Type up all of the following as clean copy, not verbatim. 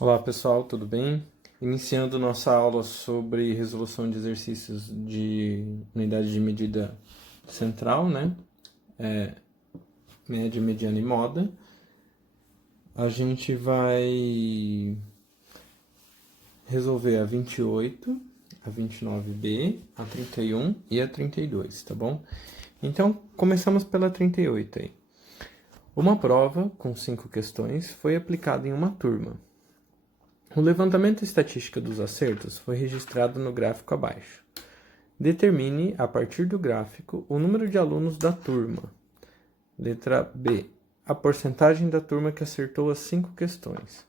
Olá pessoal, tudo bem? Iniciando nossa aula sobre resolução de exercícios de unidade de medida central, né? Média, mediana e moda. A gente vai resolver a 28, a 29B, a 31 e a 32, tá bom? Então, começamos pela 38 aí. Uma prova com 5 questões foi aplicada em uma turma. O levantamento estatístico dos acertos foi registrado no gráfico abaixo. Determine, a partir do gráfico, o número de alunos da turma. Letra B. A porcentagem da turma que acertou as 5 questões.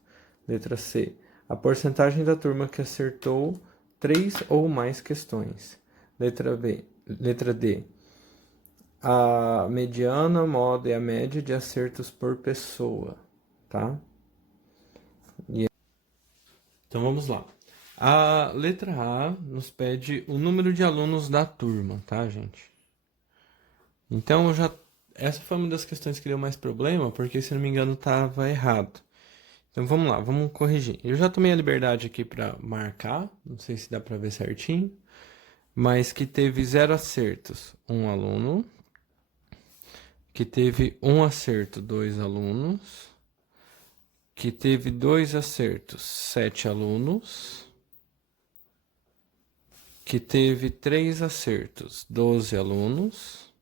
Letra C. A porcentagem da turma que acertou 3 ou mais questões. Letra B. Letra D. A mediana, a moda e a média de acertos por pessoa, tá? Então vamos lá. A letra A nos pede o número de alunos da turma, tá, gente? Então essa foi uma das questões que deu mais problema, porque se não me engano estava errado. Então vamos lá, vamos corrigir. Eu já tomei a liberdade aqui para marcar, não sei se dá para ver certinho, mas que teve 0 acertos, um aluno, que teve um acerto, 2 alunos, que teve 2 acertos, 7 alunos, que teve 3 acertos, 12 alunos,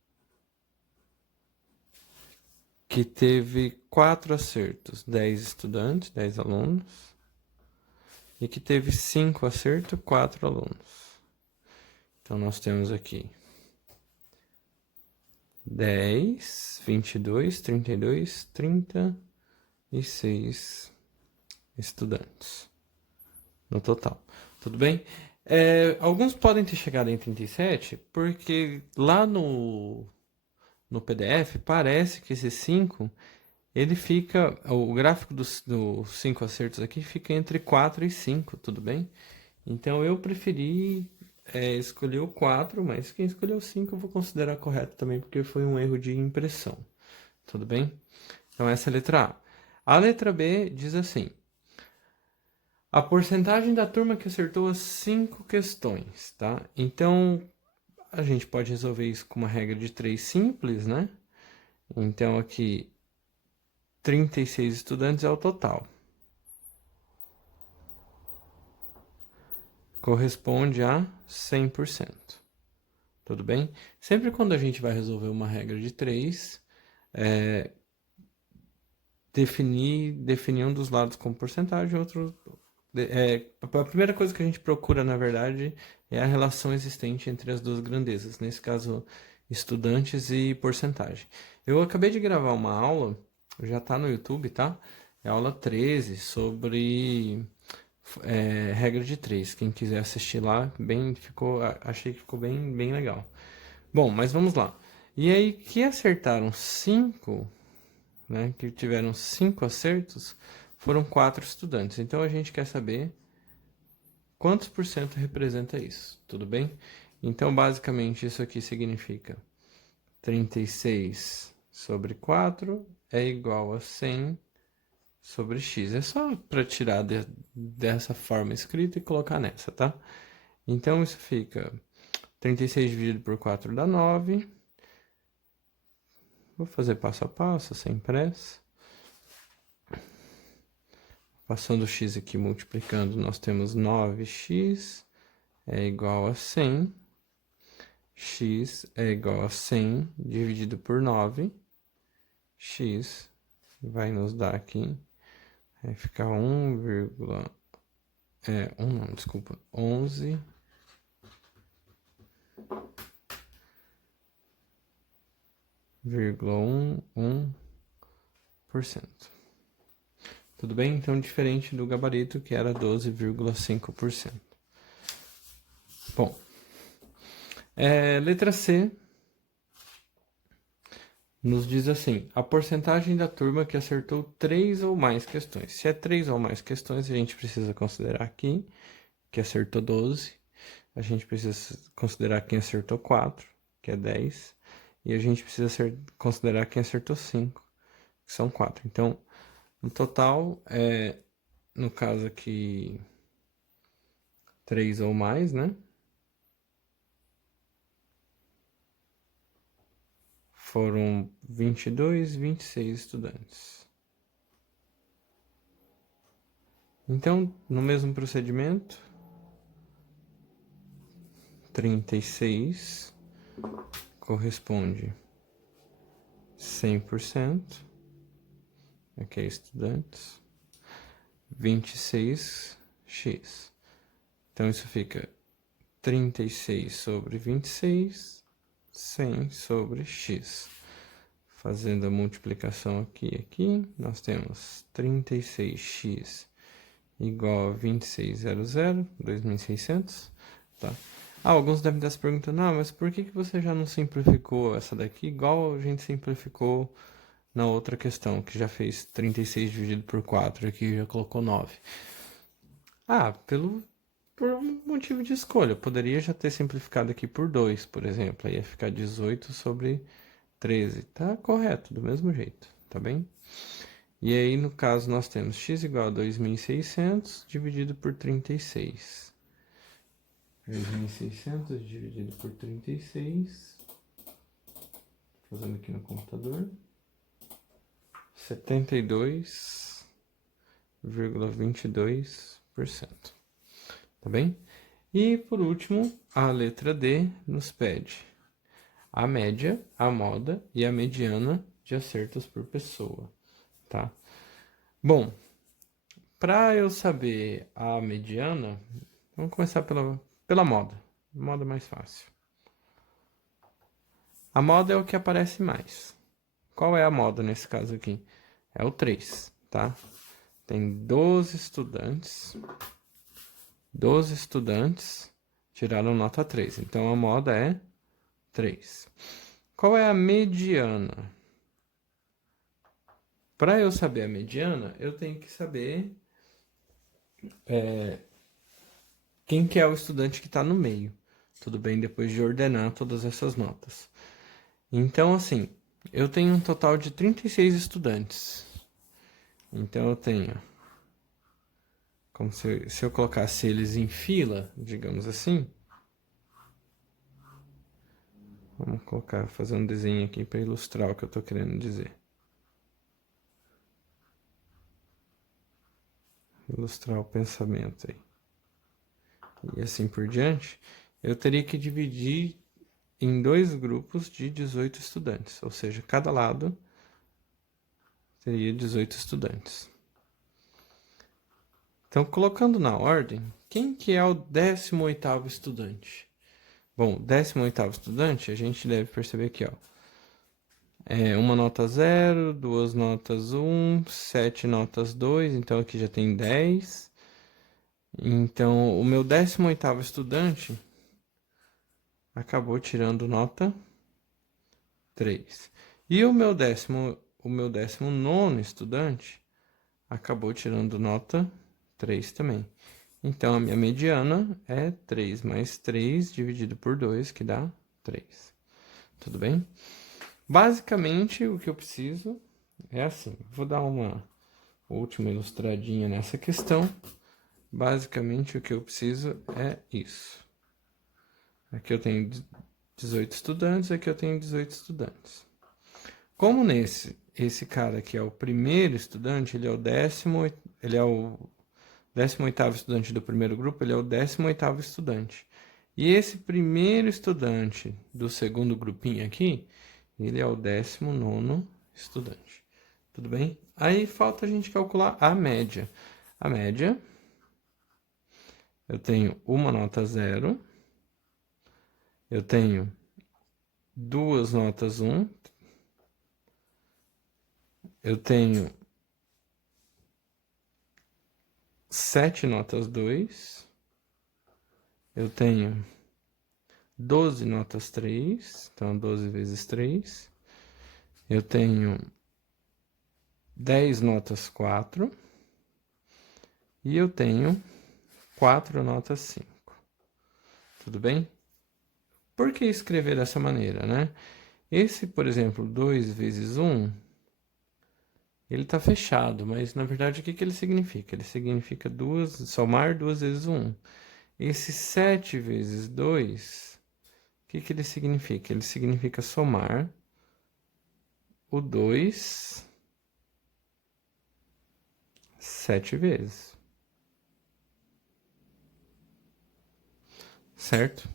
que teve 4 acertos, 10 estudantes, 10 alunos, e que teve 5 acertos, 4 alunos. Então, nós temos aqui 10, 22, 32, 36 estudantes no total. Tudo bem? Alguns podem ter chegado em 37, porque lá no PDF parece que esse 5 ele fica. O gráfico dos 5 acertos aqui fica entre 4 e 5, tudo bem? Então eu preferi escolher o 4, mas quem escolheu o 5 eu vou considerar correto também, porque foi um erro de impressão. Tudo bem? Então essa é a letra A. A letra B diz assim: a porcentagem da turma que acertou as 5 questões, tá? Então a gente pode resolver isso com uma regra de 3 simples, né? Então aqui 36 estudantes é o total. Corresponde a 100%. Tudo bem? Sempre quando a gente vai resolver uma regra de 3, definir um dos lados como porcentagem, outro. A primeira coisa que a gente procura, na verdade, é a relação existente entre as duas grandezas, nesse caso, estudantes e porcentagem. Eu acabei de gravar uma aula, já está no YouTube, tá? É a aula 13 sobre regra de 3. Quem quiser assistir lá, achei que ficou bem legal. Bom, mas vamos lá. E aí, que acertaram 5, né, que tiveram 5 acertos, foram 4 estudantes. Então a gente quer saber quantos por cento representa isso, tudo bem? Então, basicamente, isso aqui significa 36 sobre 4 é igual a 100 sobre x. É só para tirar dessa forma escrita e colocar nessa, tá? Então, isso fica 36 dividido por 4 dá 9. Vou fazer passo a passo, sem pressa. Passando o x aqui, multiplicando, nós temos 9x é igual a 100. X é igual a 100 dividido por 9. X vai nos dar aqui, vai ficar 11,11%. Tudo bem? Então, diferente do gabarito, que era 12,5%. Bom, letra C nos diz assim: a porcentagem da turma que acertou 3 ou mais questões. Se é 3 ou mais questões, a gente precisa considerar aqui que acertou 12. A gente precisa considerar quem acertou 4, que é 10. E a gente precisa considerar quem acertou 5, que são 4. Então, no total, no caso aqui, 3 ou mais, né? Foram 22, 26 estudantes. Então, no mesmo procedimento, 36 corresponde 100%, aqui é estudantes, 26x. Então, isso fica 36 sobre 26, 100 sobre x. Fazendo a multiplicação aqui, nós temos 36x igual a 2600, 2600, tá? Alguns devem estar se perguntando, mas por que você já não simplificou essa daqui igual a gente simplificou na outra questão, que já fez 36 dividido por 4, aqui já colocou 9? Por um motivo de escolha. Eu poderia já ter simplificado aqui por 2, por exemplo. Aí ia ficar 18 sobre 13. Tá correto, do mesmo jeito, tá bem? E aí, no caso, nós temos x igual a 2.600 dividido por 36. 2.600 dividido por 36. Fazendo aqui no computador. 72,22%. Tá bem? E, por último, a letra D nos pede a média, a moda e a mediana de acertos por pessoa, tá? Bom, para eu saber a mediana, vamos começar pela moda. Moda mais fácil. A moda é o que aparece mais. Qual é a moda nesse caso aqui? É o 3, tá? Tem 12 estudantes. 12 estudantes tiraram nota 3. Então, a moda é 3. Qual é a mediana? Para eu saber a mediana, eu tenho que saber quem que é o estudante que está no meio. Tudo bem? Depois de ordenar todas essas notas. Então, assim, eu tenho um total de 36 estudantes. Então, eu tenho... Como se eu colocasse eles em fila, digamos assim. Vamos colocar, fazer um desenho aqui para ilustrar o que eu estou querendo dizer. Ilustrar o pensamento aí. E assim por diante, eu teria que dividir em 2 grupos de 18 estudantes, ou seja, cada lado teria 18 estudantes. Então, colocando na ordem, quem que é o 18º estudante? Bom, o 18º estudante, a gente deve perceber aqui, ó. Uma nota 0, 2 notas 1, 7 notas 2, então aqui já tem 10. Então, o meu 18º estudante acabou tirando nota 3. E o meu 19º estudante acabou tirando nota 3 também. Então, a minha mediana é 3 mais 3 dividido por 2, que dá 3. Tudo bem? Basicamente, o que eu preciso é assim. Vou dar uma última ilustradinha nessa questão. Basicamente, o que eu preciso é isso. Aqui eu tenho 18 estudantes, aqui eu tenho 18 estudantes. Como esse cara aqui é o primeiro estudante, ele é o 18º estudante do primeiro grupo, ele é o 18º estudante. E esse primeiro estudante do segundo grupinho aqui, ele é o 19º estudante. Tudo bem? Aí falta a gente calcular a média. A média, eu tenho uma nota 0, eu tenho 2 notas 1, eu tenho 7 notas 2, eu tenho 12 notas 3, então 12 vezes 3, eu tenho 10 notas 4 e eu tenho 4 notas 5. Tudo bem? Por que escrever dessa maneira, né? Esse, por exemplo, 2 vezes 1 ele está fechado, mas na verdade o que que ele significa? Ele significa somar 2 vezes o 1. Esse 7 vezes 2, o que que ele significa? Ele significa somar o 2 7 vezes. Certo?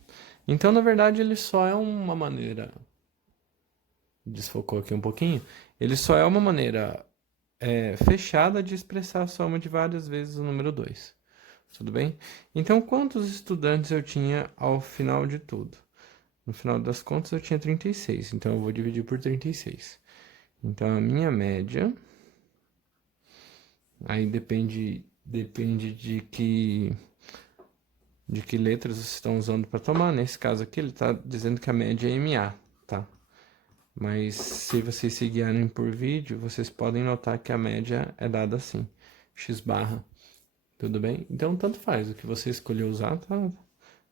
Então, na verdade, ele só é uma maneira. Desfocou aqui um pouquinho. Ele só é uma maneira fechada de expressar a soma de várias vezes o número 2. Tudo bem? Então, quantos estudantes eu tinha ao final de tudo? No final das contas, eu tinha 36. Então, eu vou dividir por 36. Então, a minha média. Aí depende de que letras vocês estão usando para tomar. Nesse caso aqui, ele está dizendo que a média é MA, tá? Mas se vocês se guiarem por vídeo, vocês podem notar que a média é dada assim, x barra, tudo bem? Então, tanto faz, o que você escolheu usar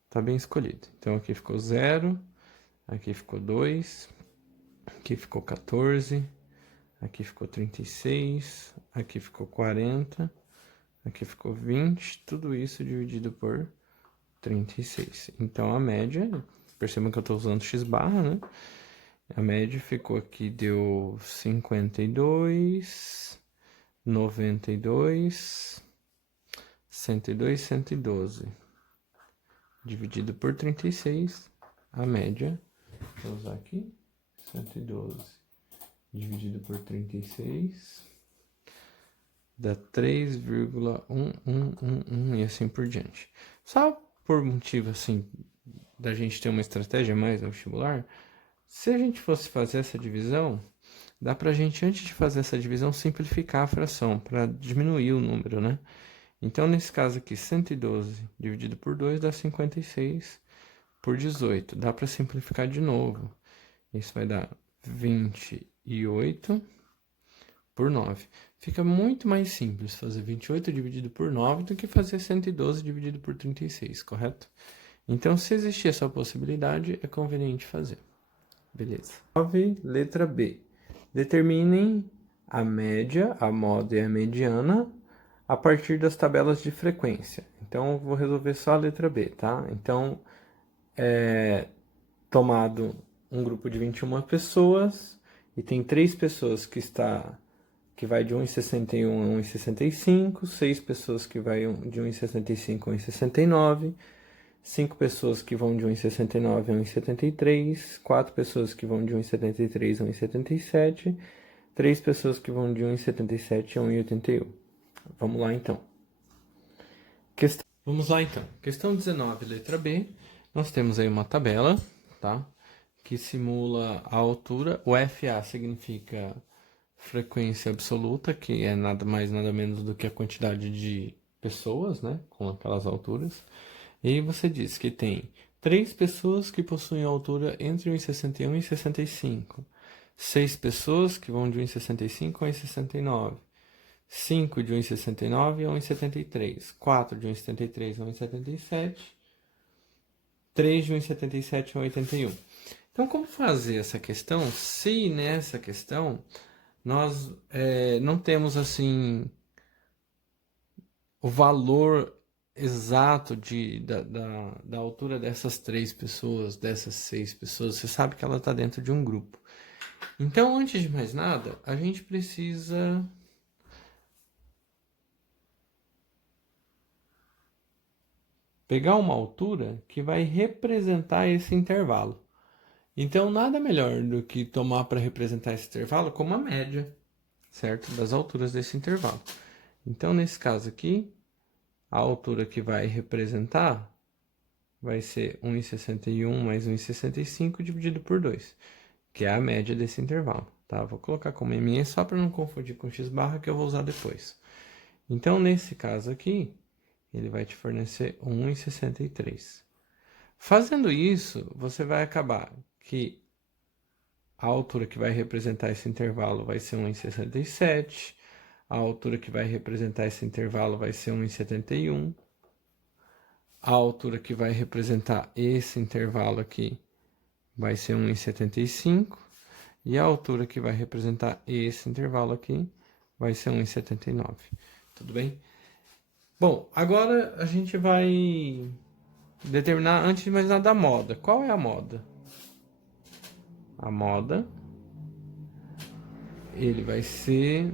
tá bem escolhido. Então, aqui ficou 0, aqui ficou 2, aqui ficou 14, aqui ficou 36, aqui ficou 40, aqui ficou 20, tudo isso dividido por 36. Então, a média, percebam que eu estou usando x barra, né? A média ficou aqui, deu 52, 92, 102, 112. Dividido por 36, a média, vou usar aqui, 112. Dividido por 36, dá 3,1111 e assim por diante. Só por motivo, assim, da gente ter uma estratégia mais no vestibular, se a gente fosse fazer essa divisão, dá pra gente, antes de fazer essa divisão, simplificar a fração, para diminuir o número, né? Então, nesse caso aqui, 112 dividido por 2 dá 56 por 18. Dá para simplificar de novo. Isso vai dar 28 por 9. Fica muito mais simples fazer 28 dividido por 9 do que fazer 112 dividido por 36, correto? Então, se existir essa possibilidade, é conveniente fazer. Beleza. 9, letra B. Determinem a média, a moda e a mediana a partir das tabelas de frequência. Então, eu vou resolver só a letra B, tá? Então, tomado um grupo de 21 pessoas e tem 3 pessoas que vai de 1,61 a 1,65, 6 pessoas que vai de 1,65 a 1,69, 5 pessoas que vão de 1,69 a 1,73, 4 pessoas que vão de 1,73 a 1,77, 3 pessoas que vão de 1,77 a 1,81. Vamos lá então. Vamos lá então. Questão 19, letra B. Nós temos aí uma tabela, tá? Que simula a altura. O FA significa frequência absoluta, que é nada mais nada menos do que a quantidade de pessoas, né? Com aquelas alturas. E você diz que tem 3 pessoas que possuem altura entre 1,61 e 65. 6 pessoas que vão de 1,65 a 1,69. 5 de 1,69 a 1,73. 4 de 1,73 a 1,77. 3 de 1,77 a 1,81. Então, como fazer essa questão se nessa questão nós não temos assim o valor exato da altura dessas 3 pessoas, dessas 6 pessoas? Você sabe que ela está dentro de um grupo. Então, antes de mais nada, a gente precisa pegar uma altura que vai representar esse intervalo. Então, nada melhor do que tomar para representar esse intervalo como a média, certo? Das alturas desse intervalo. Então, nesse caso aqui, a altura que vai representar vai ser 1,61 mais 1,65 dividido por 2, que é a média desse intervalo, tá? Vou colocar como ME só para não confundir com x barra, que eu vou usar depois. Então, nesse caso aqui, ele vai te fornecer 1,63. Fazendo isso, você vai acabar que a altura que vai representar esse intervalo vai ser 1,67. A altura que vai representar esse intervalo vai ser 1,71. A altura que vai representar esse intervalo aqui vai ser 1,75. E a altura que vai representar esse intervalo aqui vai ser 1,79. Tudo bem? Bom, agora a gente vai determinar, antes de mais nada, a moda. Qual é a moda? A moda, ele vai ser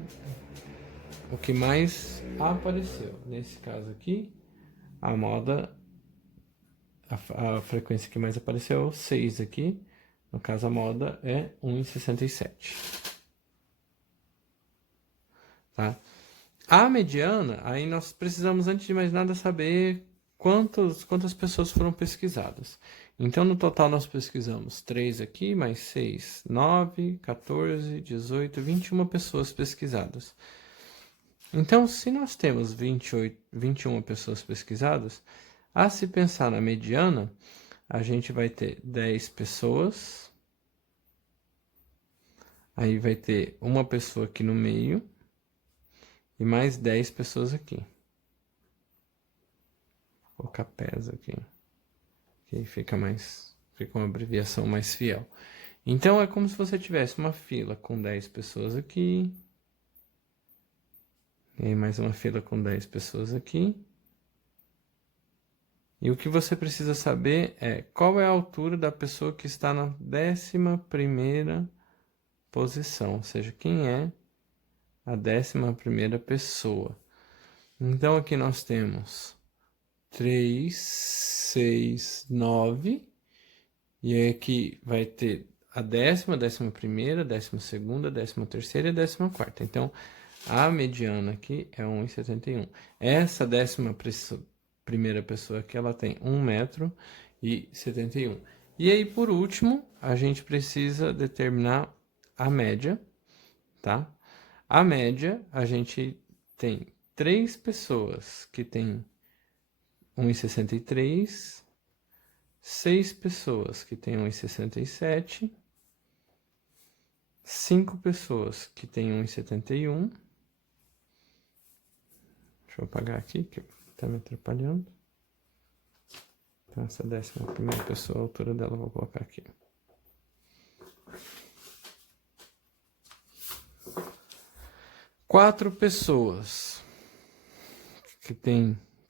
o que mais apareceu. Nesse caso aqui, a moda, a frequência que mais apareceu é 6 aqui. No caso, a moda é 1,67. Tá? A mediana, aí nós precisamos, antes de mais nada, saber quantas pessoas foram pesquisadas. Então, no total, nós pesquisamos 3 aqui, mais 6, 9, 14, 18, 21 pessoas pesquisadas. Então, se nós temos 21 pessoas pesquisadas, a se pensar na mediana, a gente vai ter 10 pessoas, aí vai ter uma pessoa aqui no meio, e mais 10 pessoas aqui. Vou colocar PES aqui. Que fica uma abreviação mais fiel. Então é como se você tivesse uma fila com 10 pessoas aqui. E aí mais uma fila com 10 pessoas aqui. E o que você precisa saber é qual é a altura da pessoa que está na 11ª posição. Ou seja, quem é a 11ª pessoa. Então aqui nós temos 3, 6, 9. E aí aqui vai ter a 10ª, 11ª, 12ª, 13ª e 14ª. Então, a mediana aqui é 1,71. Essa 11ª pessoa aqui, ela tem 1,71 m. E aí, por último, a gente precisa determinar a média, tá? A média, a gente tem 3 pessoas que tem 1,63 m, 6 pessoas que tem 1,67, 5 pessoas que tem 1,71. Deixa eu apagar aqui, que tá me atrapalhando. Então, essa 11ª pessoa, a altura dela, eu vou colocar aqui. Quatro pessoas que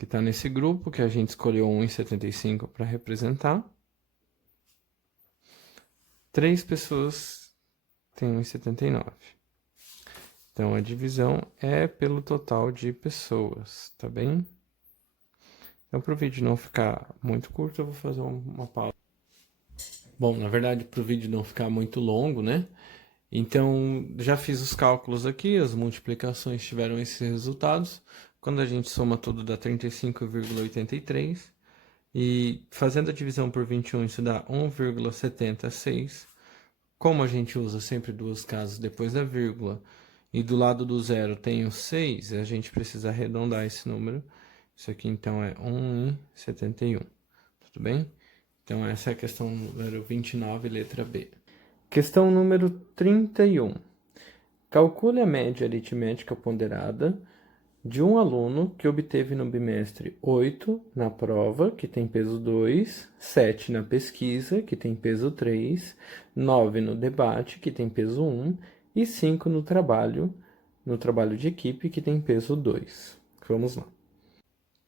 tá nesse grupo, que a gente escolheu 1,75 para representar. 3 pessoas têm 1,79. Então, a divisão é pelo total de pessoas, tá bem? Então, para o vídeo não ficar muito curto, eu vou fazer uma pausa. Bom, na verdade, para o vídeo não ficar muito longo, né? Então, já fiz os cálculos aqui, as multiplicações tiveram esses resultados. Quando a gente soma tudo dá 35,83. E fazendo a divisão por 21, isso dá 1,76. Como a gente usa sempre duas casas depois da vírgula, e do lado do zero tem o 6, a gente precisa arredondar esse número. Isso aqui, então, é 1,71. Tudo bem? Então, essa é a questão número 29, letra B. Questão número 31. Calcule a média aritmética ponderada de um aluno que obteve no bimestre 8 na prova, que tem peso 2, 7 na pesquisa, que tem peso 3, 9 no debate, que tem peso 1, e 5 no trabalho de equipe, que tem peso 2. Vamos lá.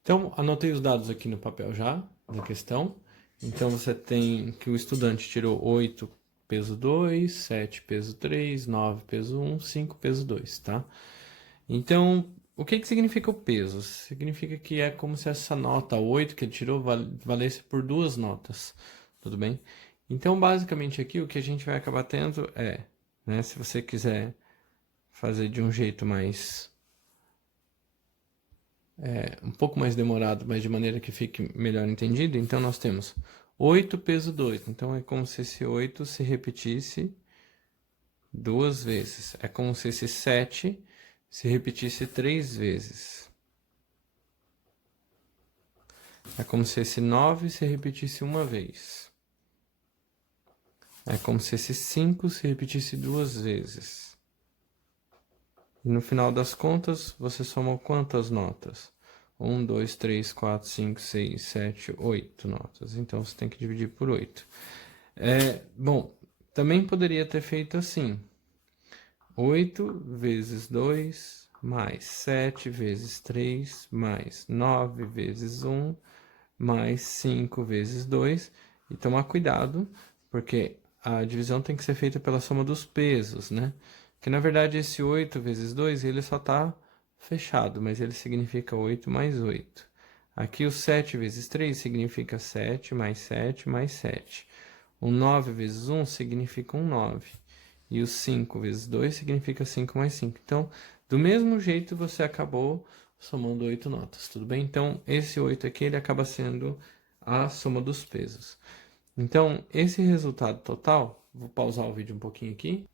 Então, anotei os dados aqui no papel já, na questão. Então, você tem que o estudante tirou 8, peso 2, 7, peso 3, 9, peso 1, 5, peso 2, tá? Então, o que significa o peso? Significa que é como se essa nota 8 que ele tirou valesse por 2 notas, tudo bem? Então, basicamente aqui, o que a gente vai acabar tendo é, né, se você quiser fazer de um jeito mais... um pouco mais demorado, mas de maneira que fique melhor entendido, então nós temos 8 peso 2. Então, é como se esse 8 se repetisse 2 vezes. É como se esse 7 se repetisse 3 vezes. É como se esse 9 se repetisse uma vez. É como se esse 5 se repetisse 2 vezes. E no final das contas, você soma quantas notas? 1, 2, 3, 4, 5, 6, 7, 8 notas. Então, você tem que dividir por 8. Bom, também poderia ter feito assim. 8 vezes 2 mais 7 vezes 3, mais 9 vezes 1, mais 5 vezes 2. E tomar cuidado, porque a divisão tem que ser feita pela soma dos pesos, né? Que na verdade esse 8 vezes 2, ele só está fechado, mas ele significa 8 mais 8. Aqui o 7 vezes 3 significa 7 mais 7 mais 7. O 9 vezes 1 significa um 9. E o 5 vezes 2 significa 5 mais 5. Então, do mesmo jeito, você acabou somando 8 notas, tudo bem? Então, esse 8 aqui, ele acaba sendo a soma dos pesos. Então, esse resultado total, vou pausar o vídeo um pouquinho aqui.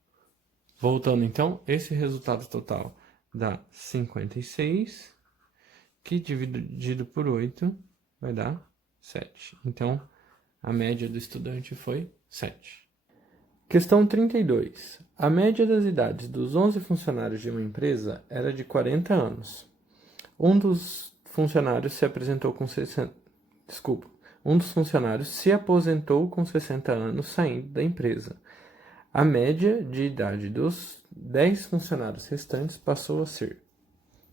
Voltando, então, esse resultado total dá 56, que dividido por 8 vai dar 7. Então, a média do estudante foi 7. Questão 32. A média das idades dos 11 funcionários de uma empresa era de 40 anos. Um dos funcionários se aposentou com 60 anos saindo da empresa. A média de idade dos 10 funcionários restantes passou a ser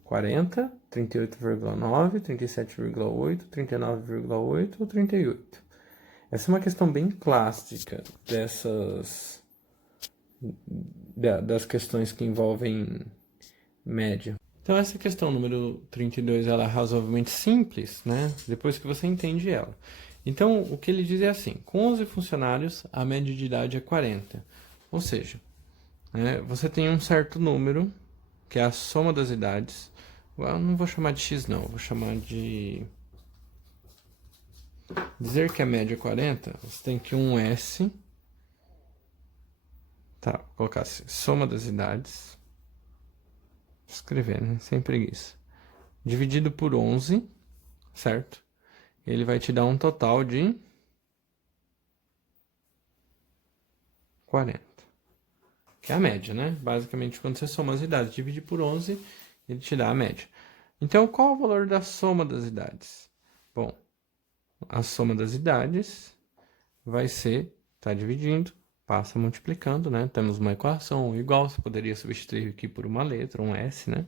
40, 38,9, 37,8, 39,8 ou 38. Essa é uma questão bem clássica das questões que envolvem média. Então, essa questão número 32, ela é razoavelmente simples, né? Depois que você entende ela. Então, o que ele diz é assim, com 11 funcionários, a média de idade é 40. Ou seja, né, você tem um certo número, que é a soma das idades. Eu não vou chamar de X, não. Eu vou chamar de... Dizer que a média é 40, você tem que um S... Tá, vou colocar assim, soma das idades. Vou escrever, né? Sem preguiça. Dividido por 11, certo? Ele vai te dar um total de 40. Que é a média, né? Basicamente, quando você soma as idades, divide por 11, ele te dá a média. Então, qual é o valor da soma das idades? Bom, a soma das idades vai ser, tá dividindo, passa multiplicando, né? Temos uma equação igual, você poderia substituir aqui por uma letra, um S, né?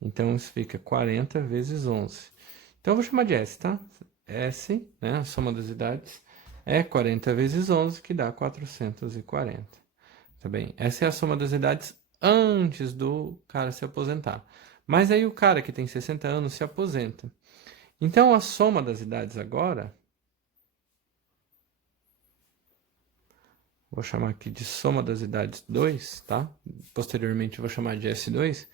Então, isso fica 40 vezes 11. Então, eu vou chamar de S, tá? S, né? A soma das idades é 40 vezes 11, que dá 440. Tá bem? Essa é a soma das idades antes do cara se aposentar. Mas aí o cara que tem 60 anos se aposenta. Então, a soma das idades agora... Vou chamar aqui de soma das idades 2, tá? Posteriormente eu vou chamar de S2.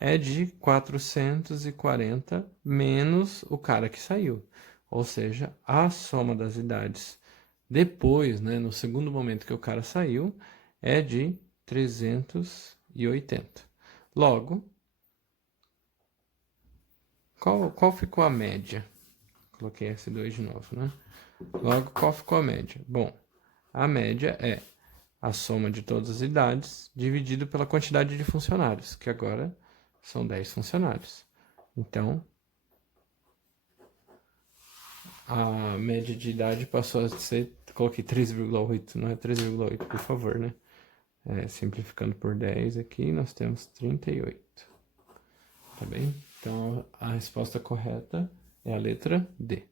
É de 440 menos o cara que saiu. Ou seja, a soma das idades depois, né, no segundo momento que o cara saiu, é de 380. Logo, qual ficou a média? Coloquei S2 de novo, né? Logo, qual ficou a média? Bom, a média é a soma de todas as idades dividido pela quantidade de funcionários, que agora são 10 funcionários. Então, a média de idade passou a ser... Coloquei 3,8, não é 3,8, por favor, né? Simplificando por 10 aqui, nós temos 38. Tá bem? Então, a resposta correta é a letra D.